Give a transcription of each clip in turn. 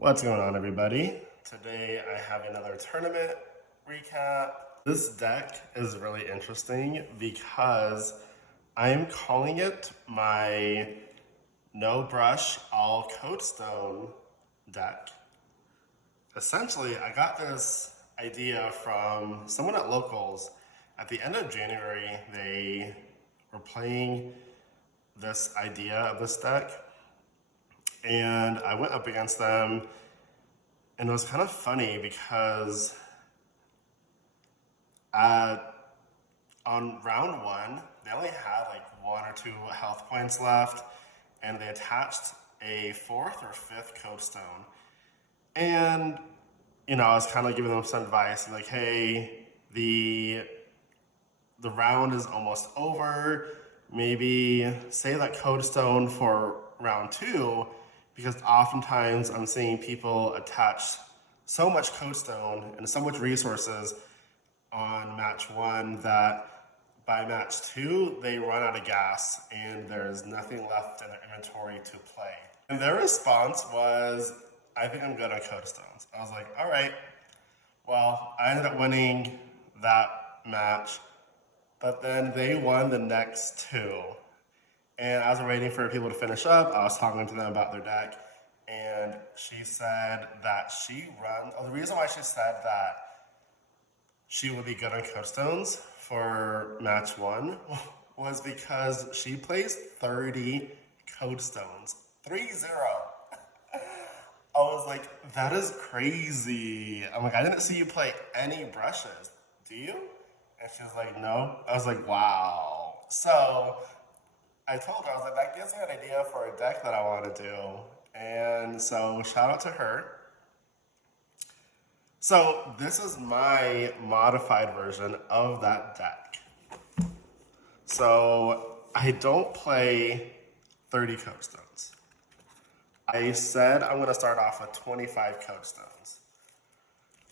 What's going on, everybody? Today I have another tournament recap. This deck is really interesting because I'm calling it my no brush all Codestone deck. Essentially, I got this idea from someone at Locals. At the end of January, they were playing this idea of this deck, and I went up against them, and it was kind of funny because on round one, they only had like 1 or 2 health points left, and they attached a 4th or 5th Codestone. And, I was kind of giving them some advice, like, hey, the round is almost over. Maybe save that Codestone for round 2, because oftentimes I'm seeing people attach so much Codestone and so much resources on match 1 that by match 2 they run out of gas and there's nothing left in their inventory to play. And their response was, I think I'm good on Codestones. I was like, all right. Well, I ended up winning that match, but then they won the next 2. And as we're waiting for people to finish up, I was talking to them about their deck, and she said that the reason why she said that she would be good on Codestones for match 1 was because she plays 30 Codestones. 3-0. I was like, that is crazy. I'm like, I didn't see you play any brushes. Do you? And she was like, no. I was like, wow. So I told her, I was like, that gives me an idea for a deck that I want to do. And so shout out to her. So this is my modified version of that deck. So I don't play 30 Codestones. I said I'm going to start off with 25 Codestones.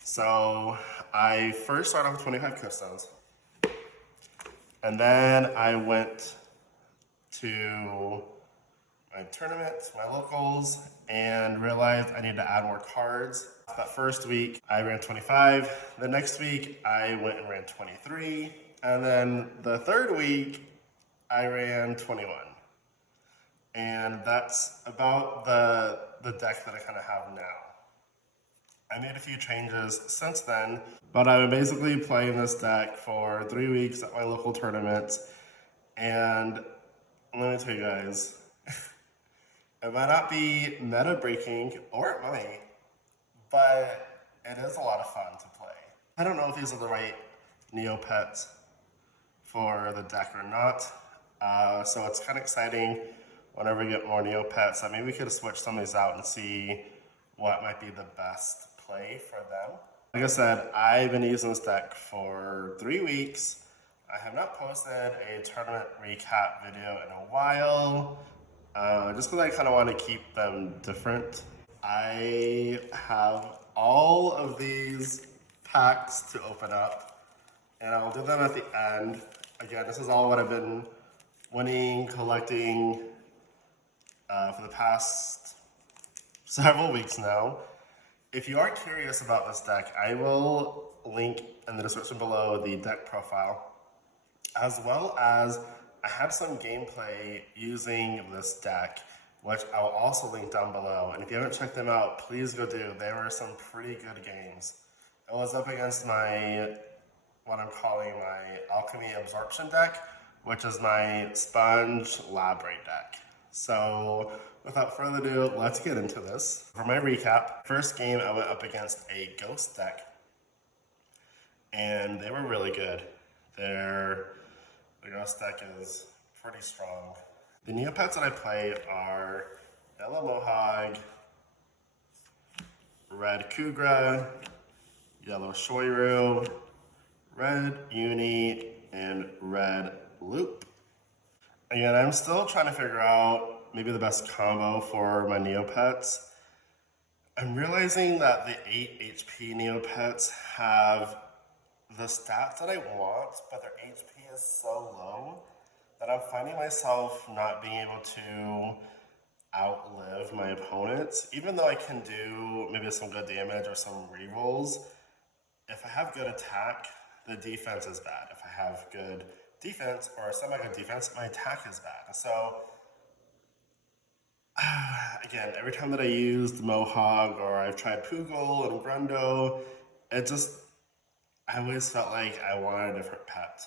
So I first started off with 25 Codestones. And then I went to my tournaments, my locals, and realized I needed to add more cards. That first week, I ran 25. The next week, I went and ran 23. And then the third week, I ran 21. And that's about the deck that I kind of have now. I made a few changes since then, but I've been basically playing this deck for 3 weeks at my local tournaments. And let me tell you guys, it might not be meta breaking, or it might, but it is a lot of fun to play. I don't know if these are the right Neopets for the deck or not, so it's kind of exciting whenever we get more Neopets. Maybe we could switch some of these out and see what might be the best play for them. Like I said, I've been using this deck for 3 weeks. I have not posted a tournament recap video in a while, just because I kind of want to keep them different. I have all of these packs to open up, and I'll do them at the end. Again, this is all what I've been winning, collecting for the past several weeks now. If you are curious about this deck, I will link in the description below the deck profile, as well as I have some gameplay using this deck, which I will also link down below. And if you haven't checked them out, please go do. They were some pretty good games. I was up against what I'm calling my Alchemy Absorption deck, which is my Sponge Lab Ray deck. So without further ado, let's get into this. For my recap, first game I went up against a Ghost deck, and they were really good. The Ghost deck is pretty strong. The Neopets that I play are Yellow Mohawk, Red Kugra, Yellow Shoiru, Red Uni, and Red Loop. Again, I'm still trying to figure out maybe the best combo for my Neopets. I'm realizing that the 8 HP Neopets have the stats that I want, but their HP is so low that I'm finding myself not being able to outlive my opponents. Even though I can do maybe some good damage or some rerolls, if I have good attack, the defense is bad. If I have good defense or semi-good defense, my attack is bad. So again, every time that I used Mohawk or I've tried Poogle and Grundo, I always felt like I wanted a different pet.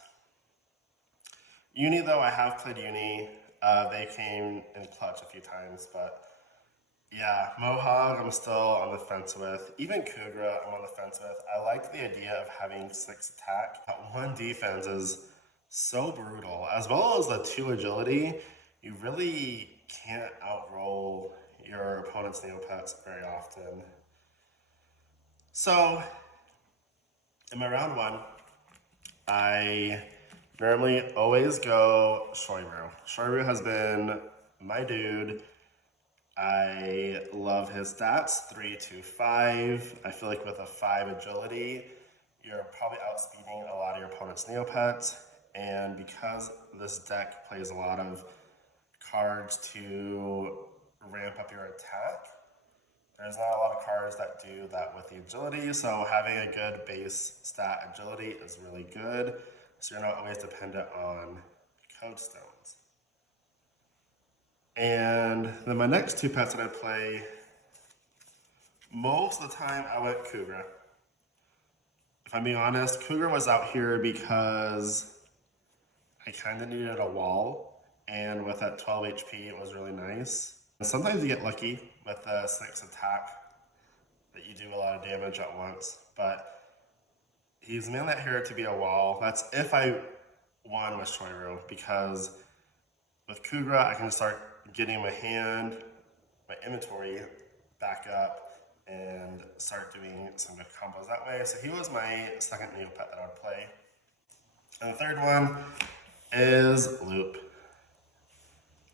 Uni, though, I have played Uni. They came in clutch a few times, but yeah, Mohawk I'm still on the fence with. Even Kugra I'm on the fence with. I like the idea of having 6 attack, but 1 defense is so brutal. As well as the 2 agility, you really can't outroll your opponent's Neopets very often. So, in my round 1, I normally always go Shoiru. Shoiru has been my dude. I love his stats, 3 to 5. I feel like with a 5 agility, you're probably outspeeding a lot of your opponent's Neopets. And because this deck plays a lot of cards to ramp up your attack, there's not a lot of cards that do that with the agility. So having a good base stat agility is really good. So you're not always dependent on Codestones. And then my next 2 pets that I play, most of the time I went Kugra. If I'm being honest, Kugra was out here because I kind of needed a wall, and with that 12 HP, it was really nice. And sometimes you get lucky with the 6 attack that you do a lot of damage at once, but he's mainly out here to be a wall. That's if I won with Shoiru, because with Kugra, I can start getting my hand, my inventory back up and start doing some good combos that way. So he was my second Neopet that I would play. And the third one is Loop.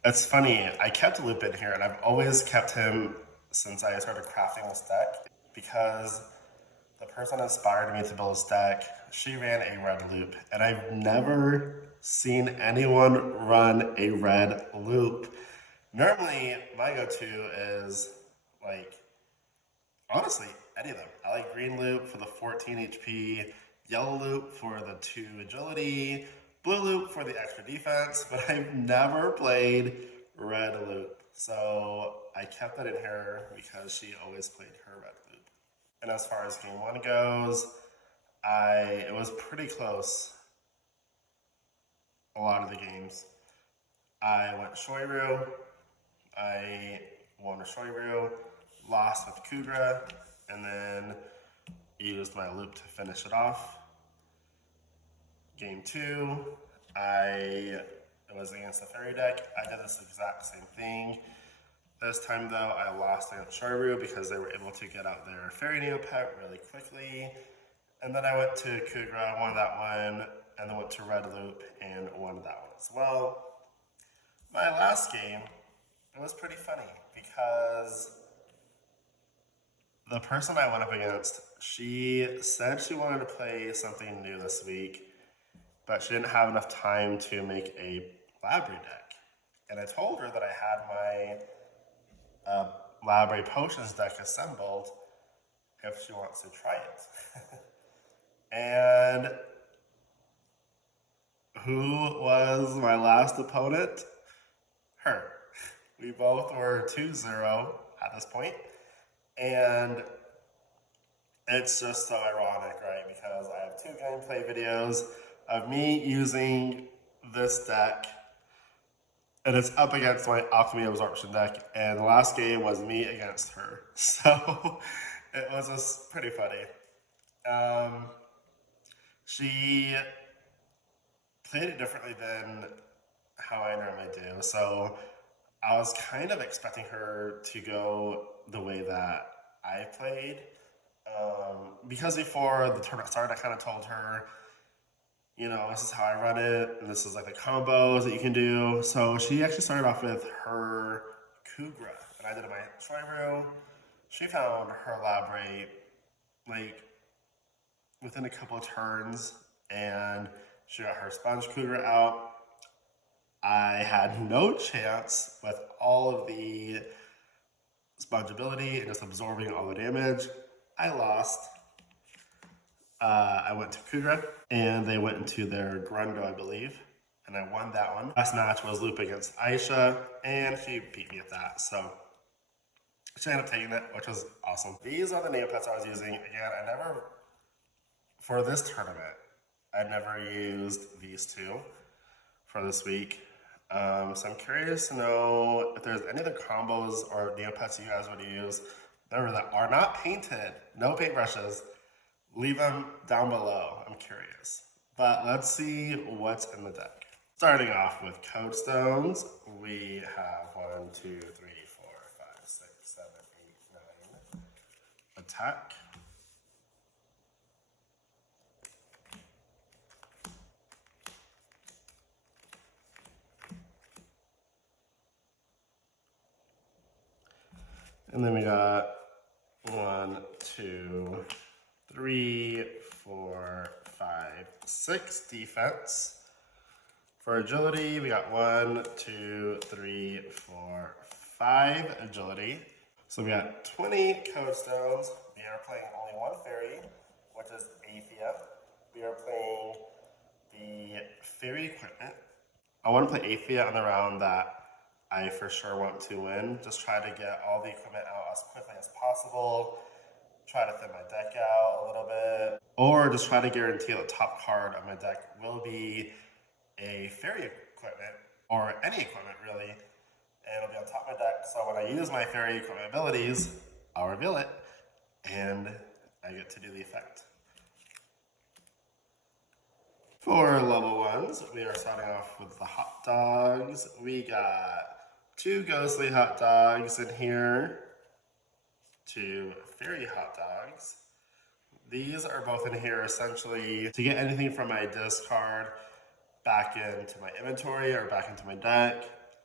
It's funny, I kept Loop in here and I've always kept him since I started crafting this deck because the person that inspired me to build this deck, she ran a red Loop, and I've never seen anyone run a red Loop. Normally, my go-to is, like, honestly, any of them. I like green Loop for the 14 HP, yellow Loop for the 2 agility, blue Loop for the extra defense, but I've never played red Loop. So I kept that in here because she always played her red Loop. And as far as game 1 goes, it was pretty close a lot of the games. I went Shoiru. I won with Shoiru, lost with Kugra, and then used my Loop to finish it off. Game 2, it was against the Fairy deck. I did this exact same thing. This time, though, I lost against Shoiru because they were able to get out their Fairy Neopet really quickly. And then I went to Kugra, won that one, and then went to Red Loop and won that one as well. My last game, it was pretty funny because the person I went up against, she said she wanted to play something new this week, but she didn't have enough time to make a Library deck. And I told her that I had my Library Potions deck assembled if she wants to try it. And who was my last opponent? Her. We both were 2-0 at this point. And it's just so ironic, right? Because I have 2 gameplay videos of me using this deck, and it's up against my Alchemy Absorption deck, and the last game was me against her. So it was just pretty funny. She played it differently than how I normally do. So I was kind of expecting her to go the way that I played. Because before the tournament started, I kind of told her, you know, this is how I run it, and this is like the combos that you can do. So she actually started off with her Kugra, and I did my Shoiru. She found her Library like within a couple of turns, and she got her Sponge Kugra out. I had no chance with all of the spongeability and just absorbing all the damage. I lost. I went to Kugra, and they went into their Grundo, I believe, and I won that one. Last match was Loop against Aisha, and she beat me at that, so she ended up taking it, which was awesome. These are the Neopets I was using. Again, for this tournament, I never used these two for this week. So I'm curious to know if there's any other combos or Neopets you guys would use that are not painted, no paintbrushes. Leave them down below. I'm curious. But let's see what's in the deck. Starting off with Codestones, we have 1, 2, 3, 4, 5, 6, 7, 8, 9. Attack. And then we got 1, 2, 3, 4, 5, 6 defense. For agility, we got 1, 2, 3, 4, 5 agility. So we got 20 Codestones. We are playing only one fairy, which is Athea. We are playing the fairy equipment. I want to play Athea on the round that I for sure want to win. Just try to get all the equipment out as quickly as possible. Try to thin my deck out a little bit. Or just try to guarantee the top card of my deck will be a fairy equipment, or any equipment really, and it'll be on top of my deck. So when I use my fairy equipment abilities, I'll reveal it, and I get to do the effect. For level 1s, we are starting off with the hot dogs. We got 2 ghostly hot dogs in here, 2 fairy hot dogs. These are both in here essentially to get anything from my discard back into my inventory or back into my deck.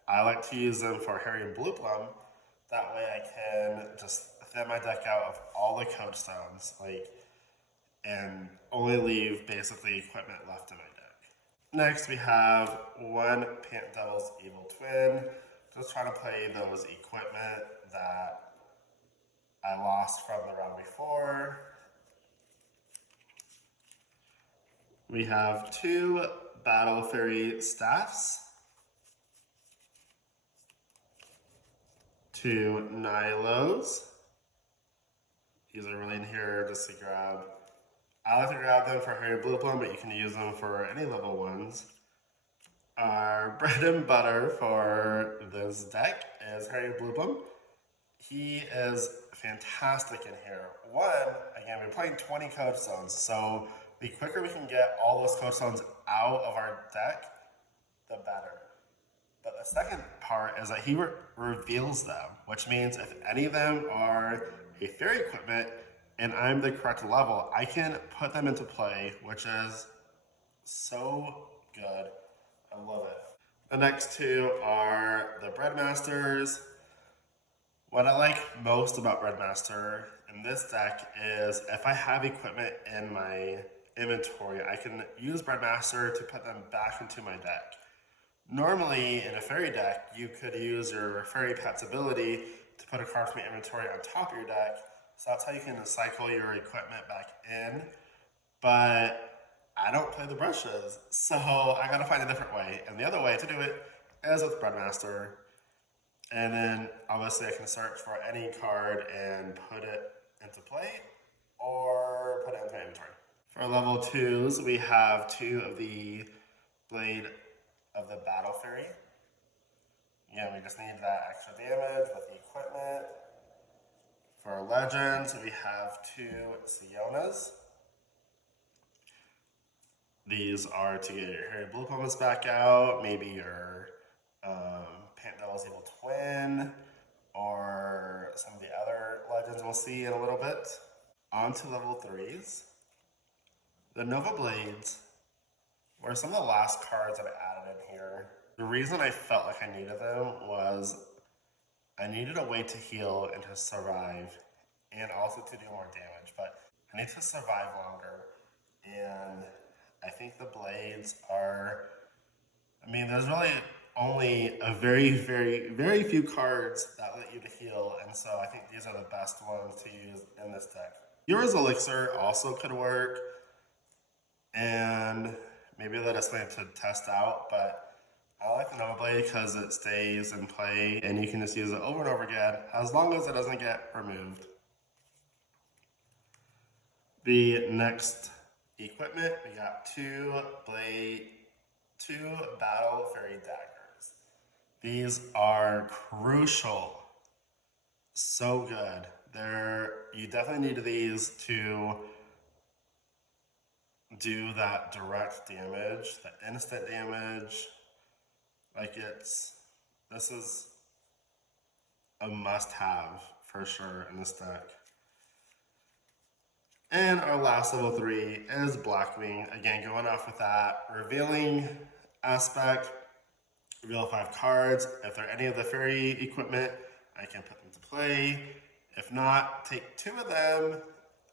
I like to use them for Harry and Blue Plum. That way I can just thin my deck out of all the Codestones, and only leave basically equipment left in my deck. Next we have 1 Pant Devil's Evil Twin. Just trying to play those equipment that I lost from the round before. We have 2 Battle Fairy Staffs, 2 Nilos. These are really in here just to grab. I like to grab them for Harry Blue Plum, but you can use them for any level 1s. Our bread and butter for this deck is Harry Blue Plum. He is fantastic in here. Again, we're playing 20 Codestones, so the quicker we can get all those Codestones out of our deck, the better. But the second part is that he reveals them, which means if any of them are a fairy equipment and I'm the correct level, I can put them into play, which is so good. I love it. The next 2 are the Breadmasters. What I like most about Breadmaster in this deck is if I have equipment in my inventory, I can use Breadmaster to put them back into my deck. Normally, in a fairy deck, you could use your fairy pet's ability to put a card from your inventory on top of your deck. So that's how you can cycle your equipment back in. But I don't play the brushes, so I gotta find a different way. And the other way to do it is with Breadmaster. And then obviously I can search for any card and put it into play or put it into my inventory. For level 2s, we have 2 of the Blade of the Battle Fairy. Again, we just need that extra damage with the equipment. For our legends, we have 2 Sionas. These are to get your Harry Blue Plums back out, maybe your Pant Devil's Evil Twin, or some of the other legends we'll see in a little bit. On to level 3s. The Nova Blades were some of the last cards that I added in here. The reason I felt like I needed them was I needed a way to heal and to survive, and also to do more damage, but I need to survive longer. And I think the blades are, I mean, there's really only a very few cards that let you to heal, and so I think these are the best ones to use in this deck. Yours Elixir also could work, and maybe let us something to test out, but I like the Nova Blade because it stays in play and you can just use it over and over again as long as it doesn't get removed. The next equipment, we got two Battle Fairy Daggers. These are crucial. So good. You definitely need these to do that direct damage, the instant damage. Like this is a must-have for sure in this deck. And our last level 3 is Blackwing. Again, going off with that revealing aspect, reveal 5 cards. If they're any of the fairy equipment, I can put them to play. If not, take 2 of them,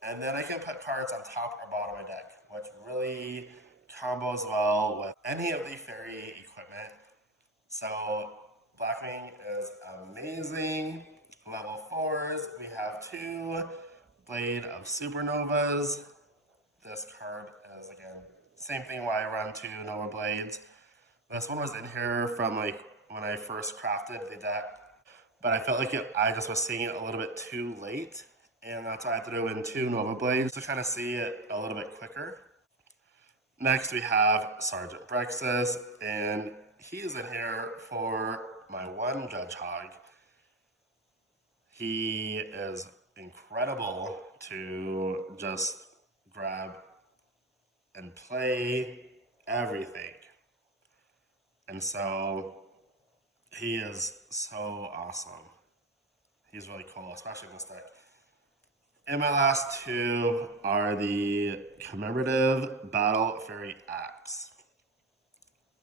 and then I can put cards on top or bottom of my deck, which really combos well with any of the fairy equipment. So Blackwing is amazing. Level 4s, we have 2 Blade of Supernovas. This card is, again, same thing why I run 2 Nova Blades. This one was in here from like when I first crafted the deck, but I felt like I just was seeing it a little bit too late, and that's why I threw in 2 Nova Blades to kind of see it a little bit quicker. Next we have Sergeant Brexus, and he's in here for my 1 Judge Hog. He is incredible to just grab and play everything. And so he is so awesome. He's really cool, especially in this deck. And my last 2 are the Commemorative Battle Fairy Axe.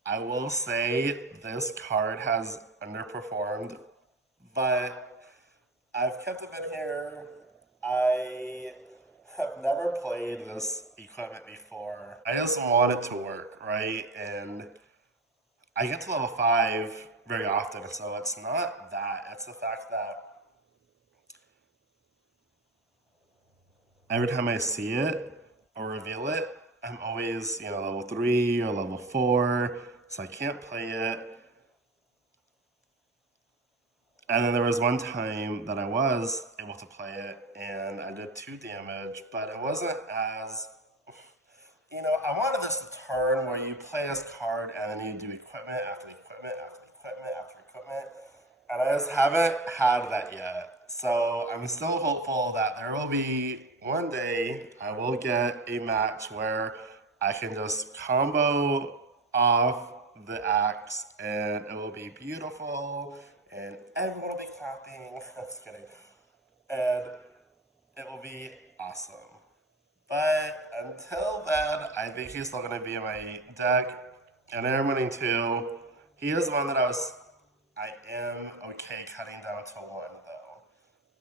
I will say this card has underperformed, but I've kept it in here. I have never played this equipment before. I just want it to work, right? And I get to level 5 very often, so it's not that. It's the fact that every time I see it or reveal it, I'm always, level 3 or level 4, so I can't play it. And then there was one time that I was able to play it, and I did 2 damage, but it wasn't as, I wanted this to turn where you play this card and then you do equipment after equipment after equipment after equipment, and I just haven't had that yet. So I'm still hopeful that there will be one day I will get a match where I can just combo off the axe and it will be beautiful and everyone will be clapping. I'm just kidding. And it will be awesome. But until then, I think he's still going to be in my deck. And I'm running 2. He is one that I am okay cutting down to 1 though.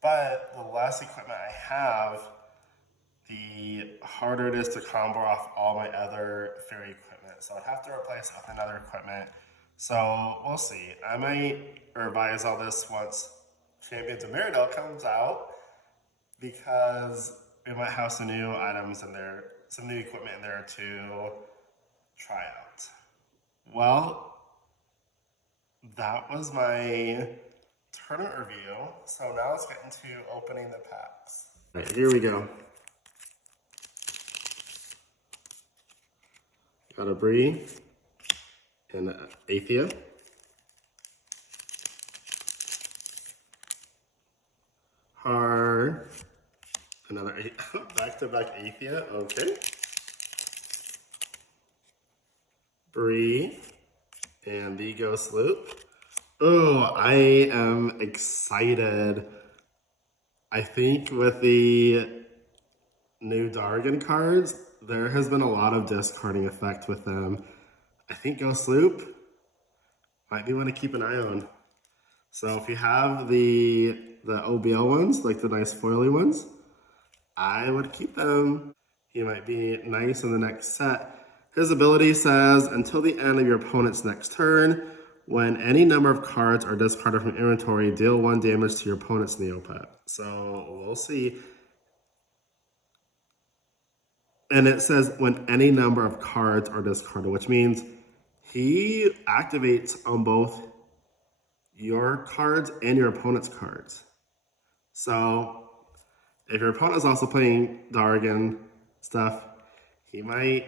But the less equipment I have, the harder it is to combo off all my other fairy equipment. So I'd have to replace it with another equipment. So we'll see. I might revise all this once Champions of Meridell comes out, because we might have some new items in there, some new equipment in there to try out. Well, that was my tournament review. So now let's get into opening the packs. All right, here we go. Got a Bree and Athia. Har, another back-to-back Athia, okay. Bree and the Ghost Loop. Oh, I am excited. I think with the new Dargon cards, there has been a lot of discarding effect with them. I think Ghost Loop might be one to keep an eye on. So if you have the OBL ones, like the nice foily ones, I would keep them. He might be nice in the next set. His ability says, until the end of your opponent's next turn, When any number of cards are discarded from inventory, deal 1 damage to your opponent's Neopet. So we'll see. And it says when any number of cards are discarded, which means he activates on both your cards and your opponent's cards. So if your opponent is also playing Dargan stuff, he might,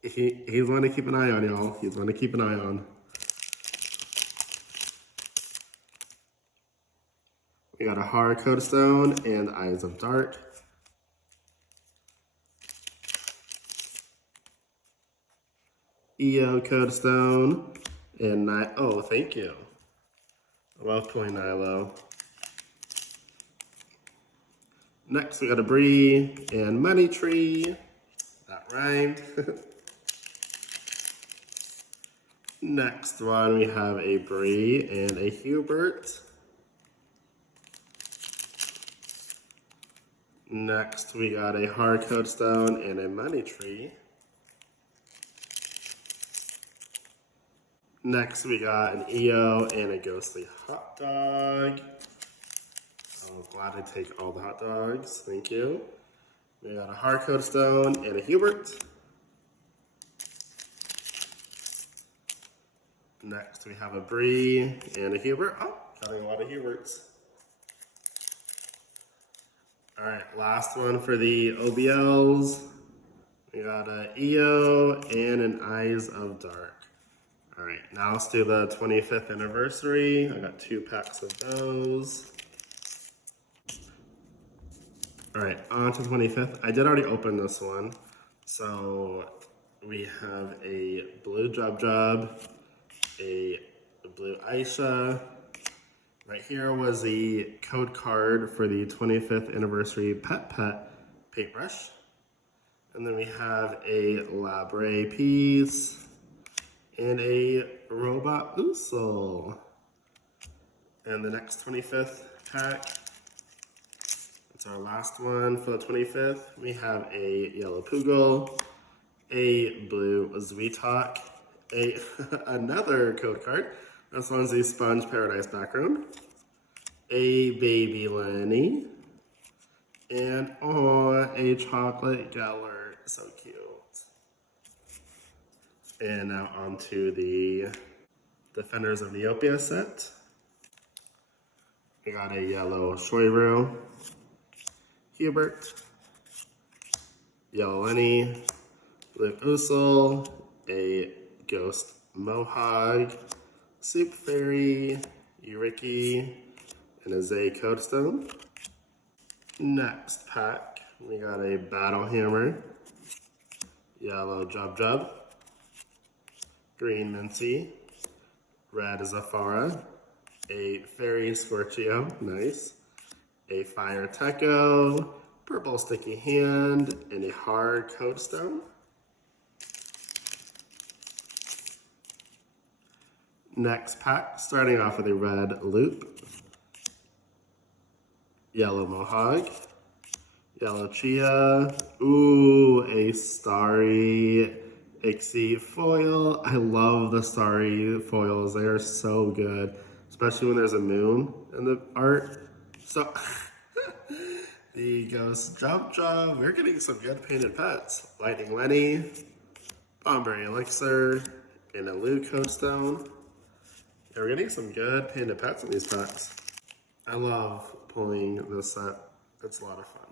he's going to keep an eye on y'all. He's going to keep an eye on. We got a hard Codestone and Eyes of Dark. EO Codestone and oh, thank you. I love pulling Nilo. Next, we got a Bree and Money Tree. That rhymed. Next one, we have a Bree and a Hubert. Next, we got a hard Codestone and a Money Tree. Next, we got an EO and a Ghostly Hot Dog. I'm glad to take all the hot dogs. Thank you. We got a hard Codestone and a Hubert. Next, we have a Bree and a Hubert. Oh, got a lot of Huberts. All right, last one for the OBLs. We got an EO and an Eyes of Dark. All right, now let's do the 25th anniversary. I got 2 packs of those. All right, on to 25th. I did already open this one. So we have a blue Jub, a blue Aisha. Right here was the code card for the 25th anniversary Pet paintbrush. And then we have a Labre piece and a Robot Usul. And the next 25th pack, it's our last one for the 25th. We have a yellow Poogle, a blue Zwitok, another code card. This one's a Sponge Paradise background, a Baby Lenny, and a chocolate Gellert. So cute. And now on to the Defenders of Neopets set. We got a yellow Shoiru, Hubert, yellow Lenny, blue Usul, a Ghost Mohawk, Soup Fairy, Eureki, and a Zay Codestone. Next pack, we got a Battle Hammer, yellow Jub, green Mincy, red Zafara, a Fairy Scorchio, nice, a Fire Techo, purple Sticky Hand, and a hard Codestone. Next pack, starting off with a red Loop, yellow Mohawk, yellow Chia, ooh, a Starry Ixie foil. I love the Starry foils, they are so good, especially when there's a moon in the art. So, the Ghost Jub, we're getting some good painted pets. Lightning Lenny, Bomberry Elixir, and a Lou Codestone. Yeah, we're getting some good painted pets in these packs. I love pulling this set. It's a lot of fun.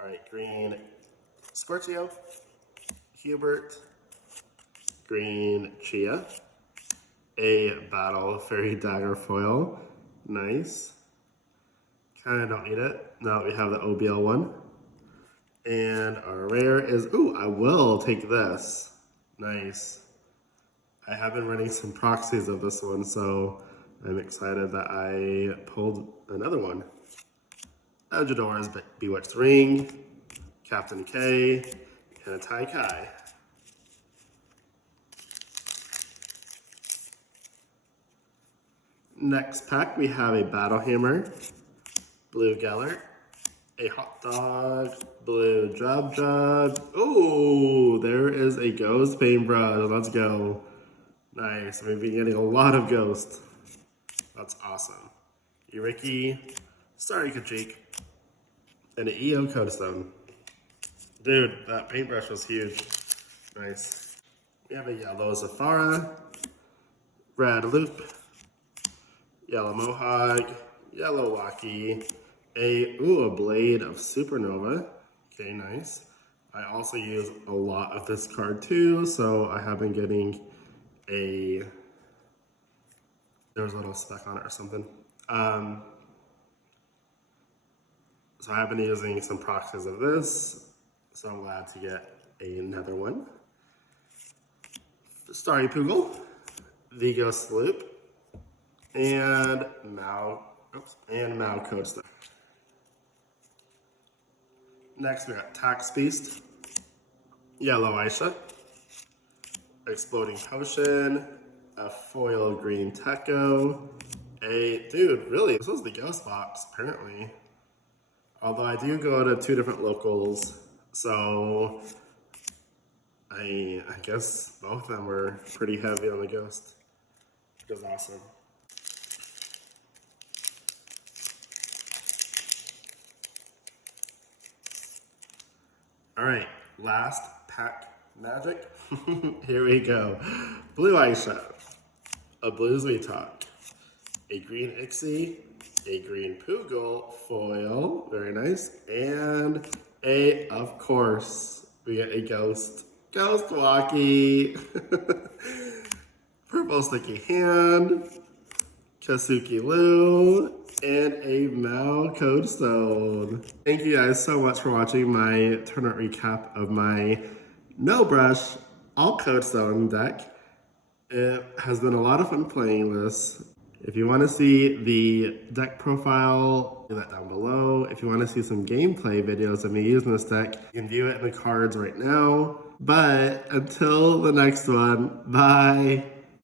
All right, green Scorchio, Hubert, green Chia, a Battle Fairy Dagger foil, nice. Kind of don't need it. Now we have the OBL one. And our rare is, ooh, I will take this. Nice. I have been running some proxies of this one, so I'm excited that I pulled another one. Eljadora's Bewitched Ring, Captain K, and a Tai Kai. Next pack, we have a Battle Hammer, blue Gellert, a Hot Dog, blue Jub. Ooh, there is a Ghost Paintbrush. Let's go. Nice. We've been getting a lot of ghosts. That's awesome. Eureki, Starry Kajik, and an EO Codestone. Dude, that paintbrush was huge. Nice. We have a yellow Zafara, red Loop, yellow Mohawk, yellow Waki, a Blade of Supernova. Okay, nice. I also use a lot of this card too, so I have been getting there was a little speck on it or something. So I have been using some proxies of this, so I'm glad to get another one. Starry Poogle, the Ghost Loop, and Mao Codestone. Next we got Tax Beast, Yellow Aisha, Exploding Potion, a foil green Techo, dude, really, this was the ghost box, apparently. Although I do go to 2 different locals, so I guess both of them were pretty heavy on the ghost, which is awesome. All right, last pack magic. Here we go. Blue Aisha, a blue Zuitok, a green Ixie, a green Poogle foil, very nice, and of course, we get a Ghost Walkie, Purple Sticky Hand, Kasuki Lu, and a Mao Codestone. Thank you guys so much for watching my tournament recap of my no brush, all Codestone deck. It has been a lot of fun playing this. If you want to see the deck profile, do that down below. If you want to see some gameplay videos of me using this deck, you can view it in the cards right now. But until the next one, bye.